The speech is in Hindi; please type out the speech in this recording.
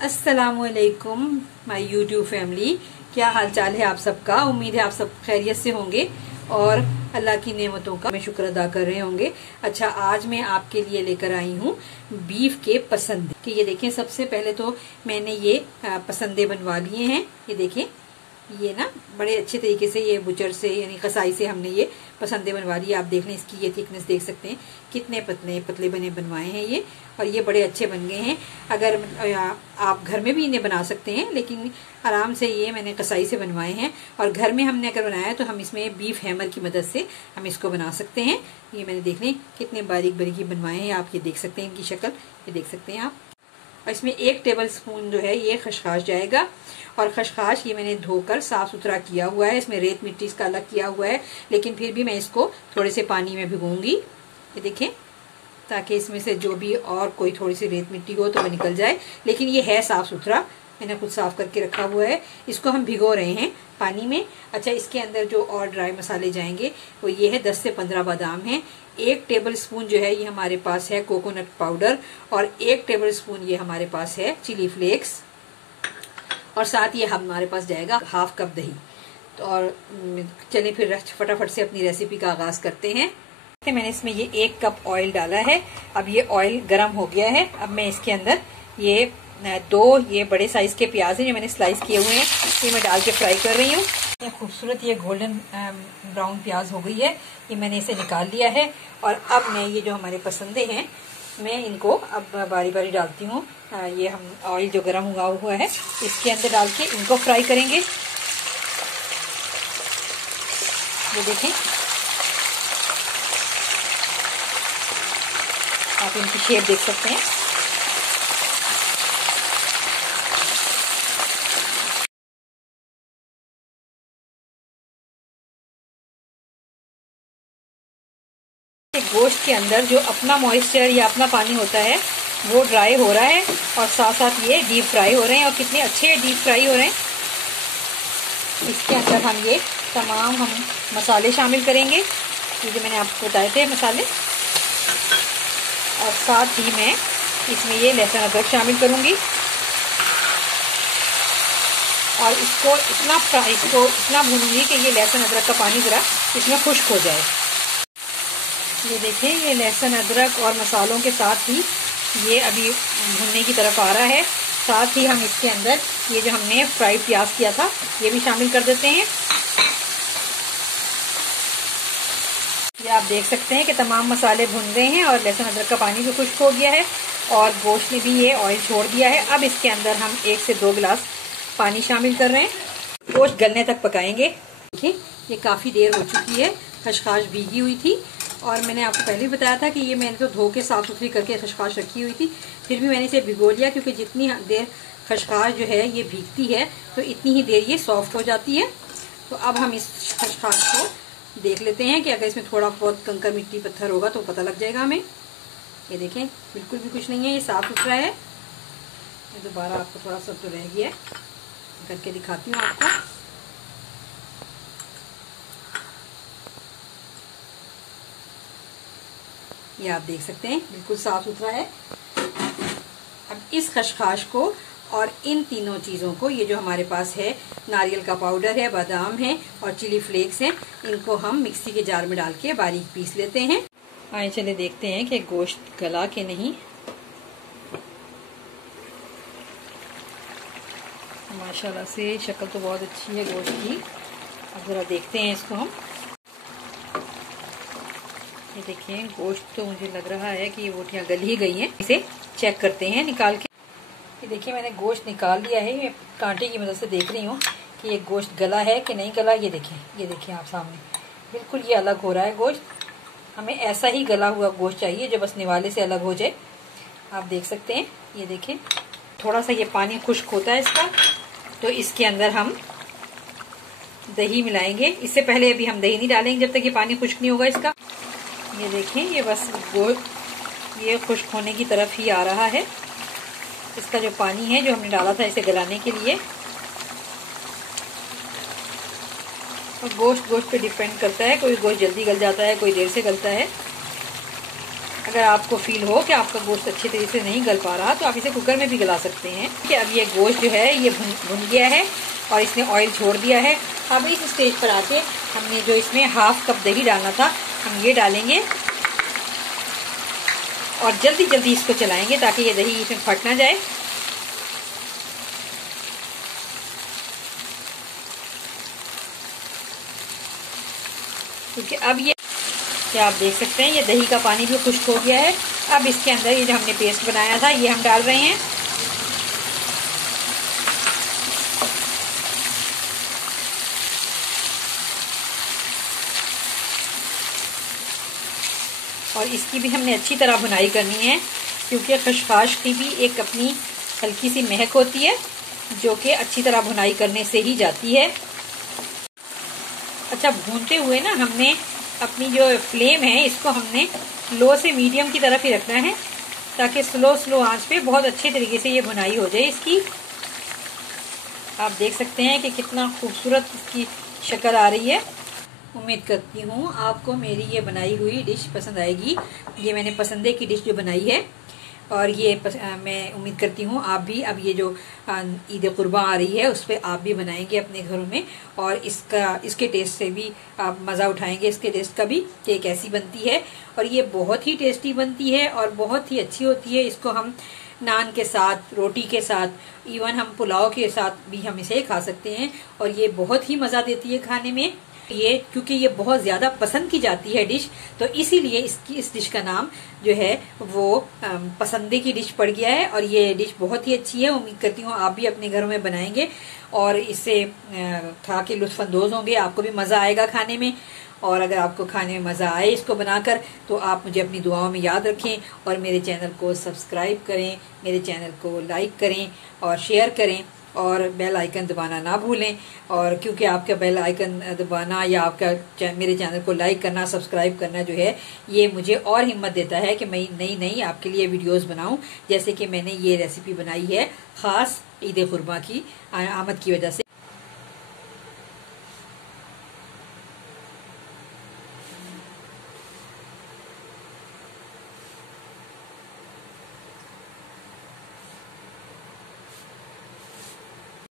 अस्सलामुअलैकुम माय यूट्यूब फैमिली। क्या हाल चाल है आप सबका। उम्मीद है आप सब खैरियत से होंगे और अल्लाह की नेमतों का मैं शुक्र अदा कर रहे होंगे। अच्छा, आज मैं आपके लिए लेकर आई हूँ बीफ के पसंदे कि ये देखें। सबसे पहले तो मैंने ये पसंदे बनवा लिए हैं। ये देखें, ये ना बड़े अच्छे तरीके से ये बुचर से यानी कसाई से हमने ये पसंदे बनवा लिए। आप देख लें, इसकी ये थिकनेस देख सकते हैं कितने पतले पतले बनवाए हैं ये, और ये बड़े अच्छे बन गए हैं। अगर आप घर में भी इन्हें बना सकते हैं, लेकिन आराम से ये मैंने कसाई से बनवाए हैं। और घर में हमने अगर बनाया तो हम इसमें बीफ हैमर की मदद से हम इसको बना सकते हैं। ये मैंने देख लें कितने बारीक बारीक बनवाए हैं। आप ये देख सकते हैं इनकी शक्ल, ये देख सकते हैं आप। और इसमें 1 टेबल स्पून जो है ये खशखाश जाएगा। और खशखाश ये मैंने धोकर साफ सुथरा किया हुआ है, इसमें रेत मिट्टी इसका अलग किया हुआ है, लेकिन फिर भी मैं इसको थोड़े से पानी में भिगोऊंगी। ये देखें, ताकि इसमें से जो भी और कोई थोड़ी सी रेत मिट्टी हो तो वो निकल जाए। लेकिन ये है साफ सुथरा, मैंने खुद साफ करके रखा हुआ है। इसको हम भिगो रहे हैं पानी में। अच्छा, इसके अंदर जो और ड्राई मसाले जाएंगे वो ये है 10 से 15 बादाम हैं। 1 टेबल स्पून जो है ये हमारे पास है कोकोनट पाउडर, और 1 टेबल स्पून ये हमारे पास है चिली फ्लेक्स, और साथ ये हमारे पास जाएगा 1/2 कप दही। तो और चलिए फिर फटाफट से अपनी रेसिपी का आगाज करते हैं। मैंने इसमें ये 1 कप ऑयल डाला है। अब ये ऑयल गर्म हो गया है। अब मैं इसके अंदर ये 2 ये बड़े साइज के प्याज हैं जो मैंने स्लाइस किए हुए हैं, ये मैं डाल के फ्राई कर रही हूँ। ये खूबसूरत ये गोल्डन ब्राउन प्याज हो गई है, ये मैंने इसे निकाल लिया है। और अब मैं ये जो हमारे पसंदे हैं मैं इनको अब बारी बारी डालती हूँ। ये हम ऑयल जो गर्म हुआ है इसके अंदर डाल के इनको फ्राई करेंगे। ये देखें, आप इनकी शेप देख सकते हैं। गोश्त के अंदर जो अपना मॉइस्चर या अपना पानी होता है वो ड्राई हो रहा है, और साथ साथ ये डीप फ्राई हो रहे हैं, और कितने अच्छे डीप फ्राई हो रहे हैं। इसके अंदर हम ये तमाम मसाले शामिल करेंगे, ये जो मैंने आपको बताए थे मसाले, और साथ ही मैं इसमें ये लहसुन अदरक शामिल करूंगी। और इसको इतना भूनूंगी कि ये लहसुन अदरक का पानी जरा इसमें खुश्क हो जाए। ये देखें, ये लहसुन अदरक और मसालों के साथ ही ये अभी भुनने की तरफ आ रहा है। साथ ही हम इसके अंदर ये जो हमने फ्राई प्याज किया था ये भी शामिल कर देते हैं। ये आप देख सकते हैं कि तमाम मसाले भुन गए हैं और लहसुन अदरक का पानी भी खुश्क हो गया है, और गोश्त ने भी ये ऑयल छोड़ दिया है। अब इसके अंदर हम 1 से 2 गिलास पानी शामिल कर रहे हैं। गोश्त गलने तक पकाएंगे। देखिए, ये काफ़ी देर हो चुकी है, खशखाश भीगी हुई थी, और मैंने आपको पहले भी बताया था कि ये मैंने तो धो के साफ सुथरी करके खशखाश रखी हुई थी, फिर भी मैंने इसे भिगो लिया, क्योंकि जितनी देर खशखाश जो है ये भीगती है तो इतनी ही देर ये सॉफ्ट हो जाती है। तो अब हम इस खशखाश को देख लेते हैं कि अगर इसमें थोड़ा बहुत कंकर मिट्टी पत्थर होगा तो पता लग जाएगा हमें। ये देखें, बिल्कुल भी कुछ नहीं है, ये साफ सुथरा है। मैं दोबारा आपको थोड़ा सा तो रह गया है, करके दिखाती हूँ आपको। ये आप देख सकते हैं बिल्कुल साफ सुथरा है। अब इस खशखाश को और इन तीनों चीज़ों को, ये जो हमारे पास है नारियल का पाउडर है, बादाम है और चिली फ्लेक्स हैं, इनको हम मिक्सी के जार में डाल के बारीक पीस लेते हैं। आइए चले देखते हैं कि गोश्त गला के नहीं। माशाल्लाह से शक्ल तो बहुत अच्छी है गोश्त की। अब जरा देखते हैं इसको हम। ये देखिए, गोश्त तो मुझे लग रहा है कि ये बोटियां गल ही गई हैं। इसे चेक करते हैं निकाल के। ये देखिए, मैंने गोश्त निकाल लिया है। मैं कांटे की मदद से देख रही हूँ कि ये गोश्त गला है कि नहीं गला। ये देखिए आप सामने बिल्कुल ये अलग हो रहा है गोश्त। हमें ऐसा ही गला हुआ गोश्त चाहिए जो बस निवाले से अलग हो जाए। आप देख सकते हैं, ये देखें, थोड़ा सा ये पानी खुश्क होता है इसका, तो इसके अंदर हम दही मिलाएंगे। इससे पहले अभी हम दही नहीं डालेंगे जब तक ये पानी खुश्क नहीं होगा इसका। ये देखें, ये बस ये खुश्क होने की तरफ ही आ रहा है। इसका जो पानी है जो हमने डाला था इसे गलाने के लिए, और गोश्त पे डिपेंड करता है, कोई गोश्त जल्दी गल जाता है, कोई देर से गलता है। अगर आपको फील हो कि आपका गोश्त अच्छी तरीके से नहीं गल पा रहा तो आप इसे कुकर में भी गला सकते हैं। कि अब ये गोश्त जो है ये भुन गया है और इसने ऑयल छोड़ दिया है। अब इस स्टेज पर आके हमने जो इसमें हाफ कप दही डालना था हम ये डालेंगे और जल्दी जल्दी इसको चलाएंगे ताकि ये दही इसमें फट ना जाए। क्योंकि अब ये क्या आप देख सकते हैं ये दही का पानी भी खुश्क हो गया है। अब इसके अंदर ये जो हमने पेस्ट बनाया था ये हम डाल रहे हैं। और इसकी भी हमने अच्छी तरह भुनाई करनी है क्योंकि खशखाश की भी एक अपनी हल्की सी महक होती है जो कि अच्छी तरह भुनाई करने से ही जाती है। अच्छा, भूनते हुए ना हमने अपनी जो फ्लेम है इसको हमने लो से मीडियम की तरफ ही रखना है ताकि स्लो आंच पे बहुत अच्छे तरीके से ये भुनाई हो जाए इसकी। आप देख सकते हैं कि कितना खूबसूरत इसकी शक्ल आ रही है। उम्मीद करती हूँ आपको मेरी ये बनाई हुई डिश पसंद आएगी। ये मैंने पसंदे की डिश जो बनाई है और ये मैं उम्मीद करती हूँ आप भी अब ये जो ईद कुर्बान आ रही है उस पर आप भी बनाएंगे अपने घरों में और इसके टेस्ट से भी आप मज़ा उठाएंगे, इसके टेस्ट का भी कि कैसी बनती है। और ये बहुत ही टेस्टी बनती है और बहुत ही अच्छी होती है। इसको हम नान के साथ, रोटी के साथ, इवन हम पुलाव के साथ भी हम इसे खा सकते हैं और ये बहुत ही मज़ा देती है खाने में। ये क्योंकि ये बहुत ज़्यादा पसंद की जाती है डिश तो इसीलिए इस डिश का नाम जो है वो पसंदे की डिश पड़ गया है। और ये डिश बहुत ही अच्छी है। उम्मीद करती हूँ आप भी अपने घरों में बनाएंगे और इससे खा के लुत्फ़अंदोज़ होंगे, आपको भी मज़ा आएगा खाने में। और अगर आपको खाने में मज़ा आए इसको बनाकर तो आप मुझे अपनी दुआओं में याद रखें और मेरे चैनल को सब्सक्राइब करें, मेरे चैनल को लाइक करें और शेयर करें और बेल आइकन दबाना ना भूलें। और क्योंकि आपका बेल आइकन दबाना या आपका मेरे चैनल को लाइक करना, सब्सक्राइब करना जो है ये मुझे और हिम्मत देता है कि मैं नई आपके लिए वीडियोस बनाऊं। जैसे कि मैंने ये रेसिपी बनाई है ख़ास ईद कुर्बान की आमद की वजह से।